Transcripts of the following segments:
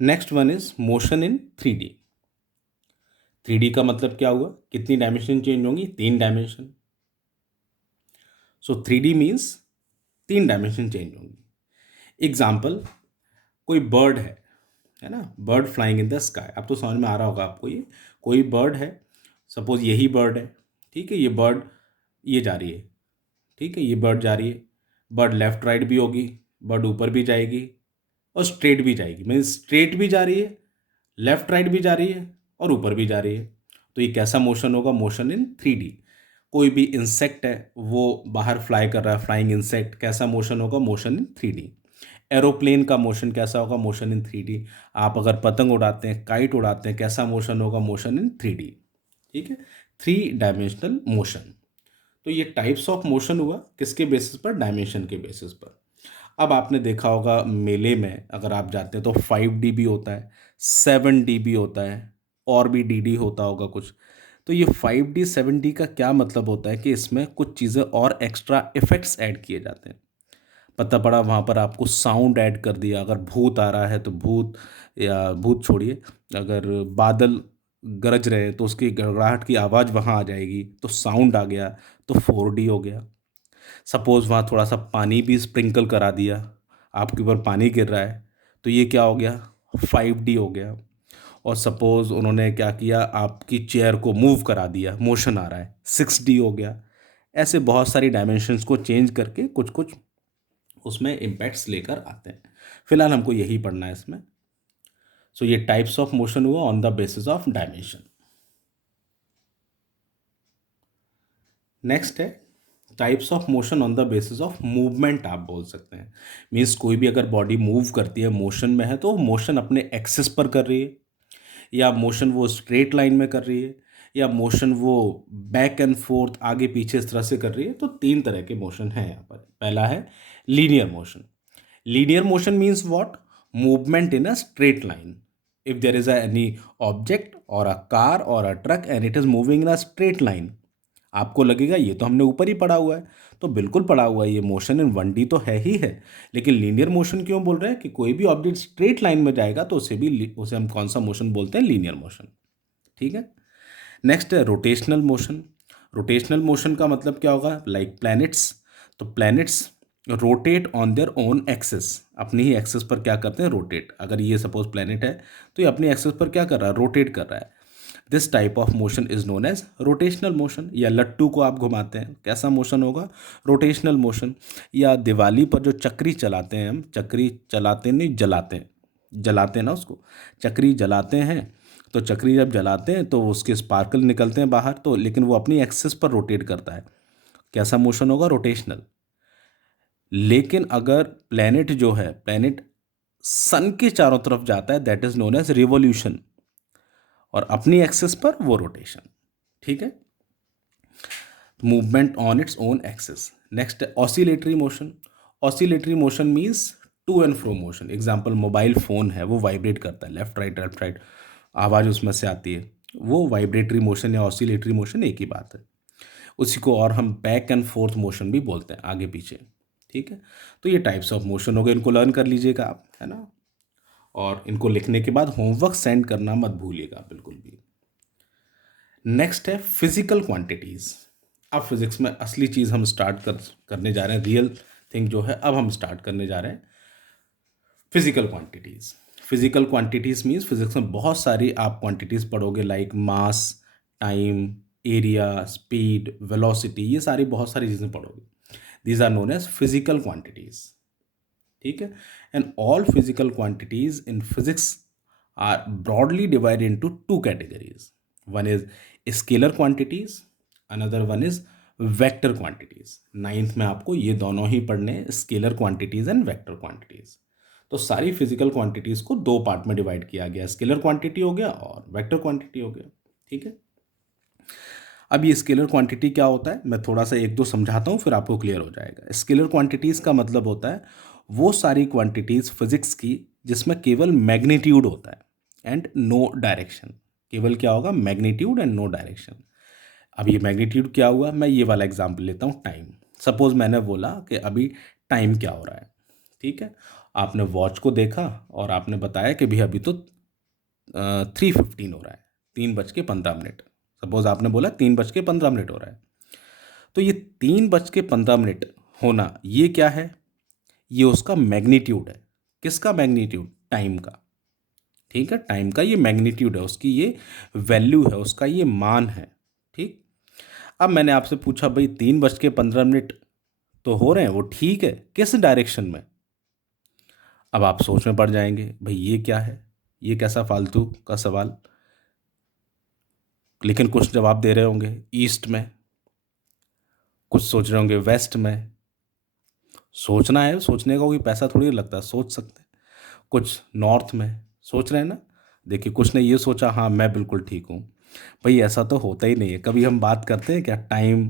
Next one is motion in 3D। 3D का मतलब क्या हुआ, कितनी डायमेंशन चेंज होंगी, 3 डायमेंशन। सो 3D मीन्स 3 डायमेंशन चेंज होंगी। एग्जाम्पल, कोई बर्ड है ना, bird flying in the sky. अब तो समझ में आ रहा होगा आपको ये, कोई बर्ड है, सपोज यही बर्ड है, ठीक है, ये बर्ड ये जा रही है, ठीक है, ये बर्ड जा रही है, बर्ड लेफ्ट राइट भी होगी, बर्ड ऊपर भी जाएगी और स्ट्रेट भी जाएगी, मीन्स स्ट्रेट भी जा रही है, लेफ्ट राइट भी जा रही है और ऊपर भी जा रही है। तो ये कैसा मोशन होगा, मोशन इन 3D। कोई भी इंसेक्ट है वो बाहर फ्लाई कर रहा है, फ्लाइंग इंसेक्ट, कैसा मोशन होगा, मोशन इन 3D। एरोप्लेन का मोशन कैसा होगा, मोशन इन 3D। आप अगर पतंग उड़ाते हैं, काइट उड़ाते हैं, कैसा मोशन होगा, मोशन इन 3D। ठीक है, 3 डायमेंशनल मोशन। तो ये टाइप्स ऑफ मोशन हुआ किसके बेसिस पर, डायमेंशन के बेसिस पर। अब आपने देखा होगा मेले में अगर आप जाते हैं तो 5D भी होता है, 7D भी होता है, और भी DD होता होगा कुछ। तो ये 5D 7D का क्या मतलब होता है कि इसमें कुछ चीज़ें और एक्स्ट्रा इफेक्ट्स ऐड किए जाते हैं। पता पड़ा वहाँ पर आपको साउंड ऐड कर दिया, अगर भूत आ रहा है तो भूत, या भूत छोड़िए, अगर बादल गरज रहे हैं तो उसकी गड़गड़ाहट की आवाज़ वहाँ आ जाएगी, तो साउंड आ गया, तो 4D हो गया। सपोज़ वहाँ थोड़ा सा पानी भी स्प्रिंकल करा दिया, आपके ऊपर पानी गिर रहा है, तो ये क्या हो गया, 5D हो गया। और सपोज़ उन्होंने क्या किया, आपकी चेयर को मूव करा दिया, मोशन आ रहा है, 6D हो गया। ऐसे बहुत सारी डायमेंशंस को चेंज करके कुछ कुछ उसमें इम्पैक्ट्स लेकर आते हैं। फिलहाल हमको यही पढ़ना है इसमें। सो ये टाइप्स ऑफ मोशन हुआ on the basis of dimension. Next है types of motion on the basis of movement, आप बोल सकते हैं। मीन्स कोई भी अगर बॉडी मूव करती है, मोशन में है, तो मोशन अपने एक्सिस पर कर रही है, या मोशन वो स्ट्रेट लाइन में कर रही है, या मोशन वो बैक एंड फोर्थ, आगे पीछे इस तरह से कर रही है। तो 3 तरह के मोशन हैं यहाँ पर। पहला है linear motion. Linear motion means what? Movement in a straight line. If there is any object or a car or a truck and it is moving in a straight line, आपको लगेगा ये तो हमने ऊपर ही पढ़ा हुआ है, तो बिल्कुल पढ़ा हुआ है, ये मोशन इन 1D तो है ही है। लेकिन लीनियर मोशन क्यों बोल रहे हैं कि कोई भी ऑब्जेक्ट स्ट्रेट लाइन में जाएगा तो उसे हम कौन सा मोशन बोलते हैं, लीनियर मोशन। ठीक है। नेक्स्ट है रोटेशनल मोशन। रोटेशनल मोशन का मतलब क्या होगा, लाइक प्लैनेट्स। तो planets rotate on their own axis, अपनी ही एक्सिस पर क्या करते हैं, रोटेट। अगर ये सपोज प्लैनेट है तो ये अपनी एक्सिस पर क्या कर रहा है, रोटेट कर रहा है। This type of motion is known as rotational motion. या लट्टू को आप घुमाते हैं, कैसा मोशन होगा, रोटेशनल मोशन। या दिवाली पर जो चक्री चलाते हैं हम, चक्री चलाते नहीं जलाते हैं, जलाते हैं ना उसको, चक्री जलाते हैं। तो चक्री जब जलाते हैं तो उसके स्पार्कल निकलते हैं बाहर, तो लेकिन वो अपनी एक्सिस पर रोटेट करता है, कैसा मोशन होगा, रोटेशनल। लेकिन अगर प्लेनेट जो है, प्लेनेट सन के चारों तरफ जाता है, that is known as revolution, और अपनी एक्सिस पर वो रोटेशन। ठीक है, movement on its own axis. Next है oscillatory motion. Oscillatory motion means to and fro motion. Example, mobile phone है, वो वाइब्रेट करता है, लेफ्ट राइट आवाज़ उसमें से आती है, वो वाइब्रेटरी मोशन या ऑसिलेटरी मोशन एक ही बात है। उसी को और हम बैक एंड फोर्थ मोशन भी बोलते हैं, आगे पीछे। ठीक है, तो ये टाइप्स ऑफ मोशन हो गए, इनको लर्न कर लीजिएगा आप, है ना। और इनको लिखने के बाद होमवर्क सेंड करना मत भूलिएगा बिल्कुल भी। नेक्स्ट है फिजिकल क्वांटिटीज़। अब फिजिक्स में असली चीज़ हम करने जा रहे हैं, रियल थिंग जो है अब हम स्टार्ट करने जा रहे हैं, physical quantities. Physical quantities means physics में बहुत सारी आप क्वांटिटीज़ पढ़ोगे, like mass, time, area, speed, velocity, ये सारी बहुत सारी चीज़ें पढ़ोगे। These are known as physical quantities. ठीक है, and all physical quantities in physics are broadly divided into 2 categories. One is scalar quantities, another one is vector quantities. Ninth में आपको ये दोनों ही पढ़ने हैं, scalar quantities and vector quantities. तो सारी फिजिकल क्वांटिटीज़ को 2 पार्ट में डिवाइड किया गया, स्केलर क्वांटिटी हो गया और वेक्टर क्वांटिटी हो गया। ठीक है, अब ये स्केलर क्वांटिटी क्या होता है, मैं थोड़ा सा एक दो समझाता हूँ, फिर आपको क्लियर हो जाएगा। स्केलर क्वांटिटीज़ का मतलब होता है वो सारी क्वांटिटीज़ फिजिक्स की जिसमें केवल मैग्नीट्यूड होता है एंड नो डायरेक्शन। केवल क्या होगा, मैग्नीट्यूड एंड नो डायरेक्शन। अब ये मैग्नीट्यूड क्या हुआ, मैं ये वाला एग्जाम्पल लेता हूँ, टाइम। सपोज मैंने बोला कि अभी टाइम क्या हो रहा है, ठीक है, आपने वॉच को देखा और आपने बताया कि भैया अभी तो 3:15 हो रहा है, 3:15। सपोज आपने बोला 3:15 हो रहा है। तो ये 3:15 होना ये क्या है? ये उसका मैग्नीट्यूड है। किसका मैग्नीट्यूड? टाइम का। ठीक है, टाइम का ये मैग्नीट्यूड है, उसकी ये वैल्यू है, उसका ये मान है। ठीक। अब मैंने आपसे पूछा भाई 3:15 तो हो रहे हैं, वो ठीक है, किस डायरेक्शन में? अब आप सोच में पड़ जाएंगे, भाई ये क्या है, ये कैसा फालतू का सवाल। लेकिन कुछ जवाब दे रहे होंगे ईस्ट में, कुछ सोच रहे होंगे वेस्ट में। सोचना है, सोचने का कोई पैसा थोड़ी लगता, सोच सकते हैं। कुछ नॉर्थ में सोच रहे हैं ना। देखिए, कुछ ने ये सोचा हाँ मैं बिल्कुल ठीक हूँ। भाई ऐसा तो होता ही नहीं है। कभी हम बात करते हैं क्या टाइम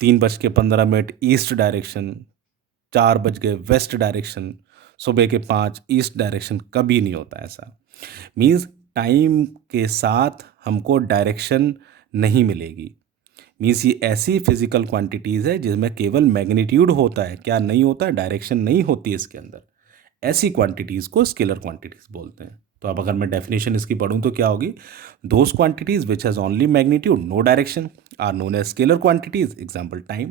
3:15 ईस्ट डायरेक्शन, 4 बज गए वेस्ट डायरेक्शन, सुबह के 5 ईस्ट डायरेक्शन, कभी नहीं होता ऐसा। मीन्स टाइम के साथ हमको डायरेक्शन नहीं मिलेगी। मीन्स ये ऐसी फिजिकल क्वांटिटीज़ है जिसमें केवल मैग्नीट्यूड होता है, क्या नहीं होता है, डायरेक्शन नहीं होती इसके अंदर। ऐसी क्वांटिटीज़ को स्केलर क्वांटिटीज़ बोलते हैं। तो अब अगर मैं डेफिनेशन इसकी पढ़ूँ तो क्या होगी? Those quantities which has only magnitude no direction are known as scalar quantities, example time.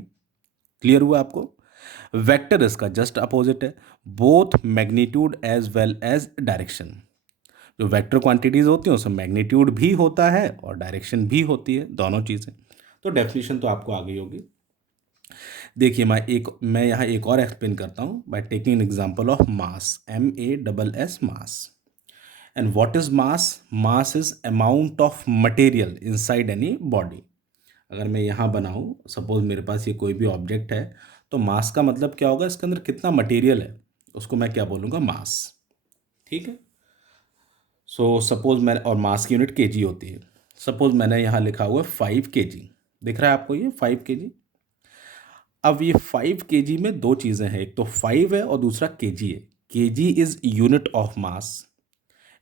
Clear हुआ आपको? वेक्टर इसका जस्ट अपोजिट है, both magnitude as well as direction. जो वेक्टर क्वांटिटीज़ होती हैं उसमें मैग्नीट्यूड भी होता है और डायरेक्शन भी होती है, दोनों चीज़ें। तो डेफिनेशन तो आपको आ गई होगी। देखिए मैं यहाँ एक और एक्सप्लेन करता हूँ by taking an example of mass, MASS mass. And what is mass? Mass is amount of material inside any body. अगर मैं यहाँ बनाऊँ, सपोज मेरे पास ये कोई भी ऑब्जेक्ट है, तो मास का मतलब क्या होगा? इसके अंदर कितना मटेरियल है, उसको मैं क्या बोलूँगा? मास। ठीक है। सो सपोज मैं, और मास की यूनिट केजी होती है। सपोज मैंने यहाँ लिखा हुआ है 5 kg, दिख रहा है आपको ये 5 kg? अब ये 5 kg में दो चीज़ें हैं, एक तो 5 है और दूसरा kg है। kg is unit of mass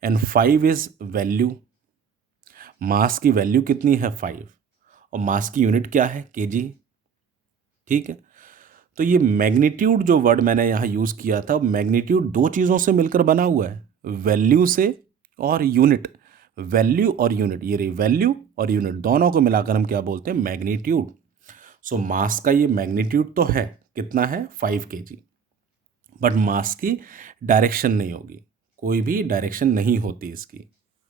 and 5 is value. Mass की वैल्यू कितनी है? 5। और मास की यूनिट क्या है? kg। ठीक है। तो ये मैग्नीट्यूड जो वर्ड मैंने यहाँ यूज़ किया था, मैग्नीट्यूड दो चीज़ों से मिलकर बना हुआ है, वैल्यू से और यूनिट। वैल्यू और यूनिट, ये रही वैल्यू और यूनिट, दोनों को मिलाकर हम क्या बोलते हैं? मैग्नीट्यूड। सो मास का ये मैग्नीट्यूड तो है, कितना है? 5 kg। बट मास की डायरेक्शन नहीं होगी, कोई भी डायरेक्शन नहीं होती इसकी।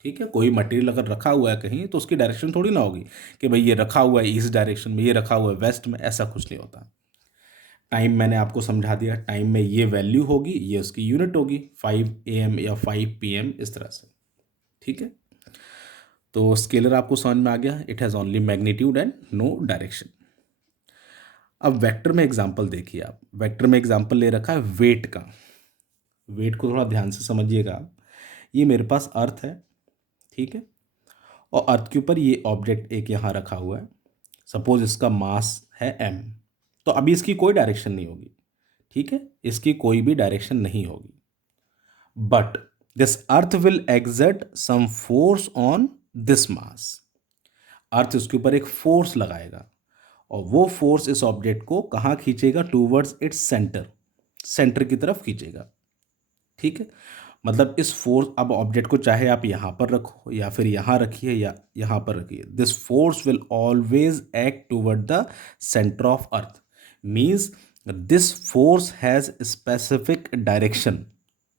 ठीक है। कोई मटेरियल अगर रखा हुआ है कहीं तो उसकी डायरेक्शन थोड़ी ना होगी कि भाई ये रखा हुआ है ईस्ट डायरेक्शन में, ये रखा हुआ है वेस्ट में, ऐसा कुछ नहीं होता। टाइम मैंने आपको समझा दिया, टाइम में ये वैल्यू होगी, ये उसकी यूनिट होगी, 5 AM या 5 PM, इस तरह से। ठीक है। तो स्केलर आपको समझ में आ गया, it has only magnitude and no direction. अब वेक्टर में एग्जांपल देखिए आप, वेक्टर में एग्जांपल ले रखा है वेट का। वेट को थोड़ा ध्यान से समझिएगा आप। ये मेरे पास अर्थ है, ठीक है, और अर्थ के ऊपर ये ऑब्जेक्ट एक यहाँ रखा हुआ है। सपोज इसका मास है m, तो अभी इसकी कोई डायरेक्शन नहीं होगी। ठीक है, इसकी कोई भी डायरेक्शन नहीं होगी। But this earth will exert some force on this mass. Earth इसके ऊपर एक फोर्स लगाएगा और वो फोर्स इस ऑब्जेक्ट को कहाँ खींचेगा? टूवर्ड्स इट्स सेंटर, सेंटर की तरफ खींचेगा। ठीक है। मतलब इस फोर्स, अब ऑब्जेक्ट को चाहे आप यहाँ पर रखो या फिर यहाँ रखिए या यहाँ पर रखिए, this force will always act toward the centre of earth. Means this force has specific direction,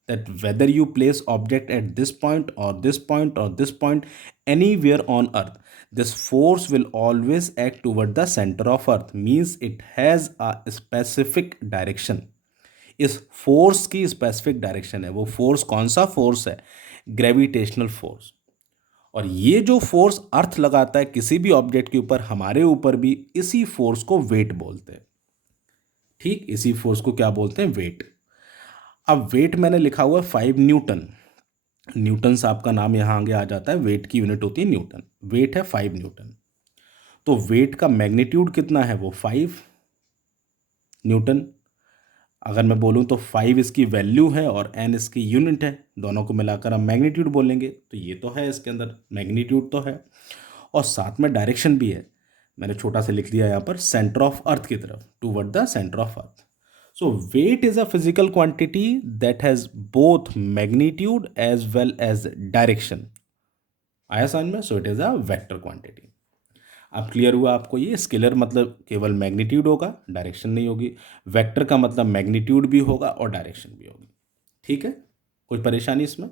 that whether you place object at this point or this point or this point anywhere on earth, this force will always act toward the center of earth, means it has a specific direction। इस force की specific direction है। वो force कौन सा force है? Gravitational force. और ये जो फोर्स अर्थ लगाता है किसी भी ऑब्जेक्ट के ऊपर, हमारे ऊपर भी इसी फोर्स को वेट बोलते हैं। ठीक, इसी फोर्स को क्या बोलते हैं? वेट। अब वेट मैंने लिखा हुआ है 5 न्यूटन। न्यूटन से आपका नाम यहाँ आगे आ जाता है, वेट की यूनिट होती है न्यूटन। वेट है 5 न्यूटन। तो वेट का मैग्नीट्यूड कितना है? वो 5 न्यूटन। अगर मैं बोलूँ तो 5 इसकी वैल्यू है और n इसकी यूनिट है, दोनों को मिलाकर हम मैग्नीट्यूड बोलेंगे। तो ये तो है, इसके अंदर मैग्नीट्यूड तो है और साथ में डायरेक्शन भी है। मैंने छोटा सा लिख दिया यहाँ पर, सेंटर ऑफ अर्थ की तरफ, toward the centre of earth. So weight is a physical quantity that has both magnitude as well as direction. आया समझ में? So it is a vector quantity. अब क्लियर हुआ आपको ये? स्केलर मतलब केवल मैग्नीट्यूड होगा, डायरेक्शन नहीं होगी। वेक्टर का मतलब मैग्नीट्यूड भी होगा और डायरेक्शन भी होगी। ठीक है, कोई परेशानी इसमें?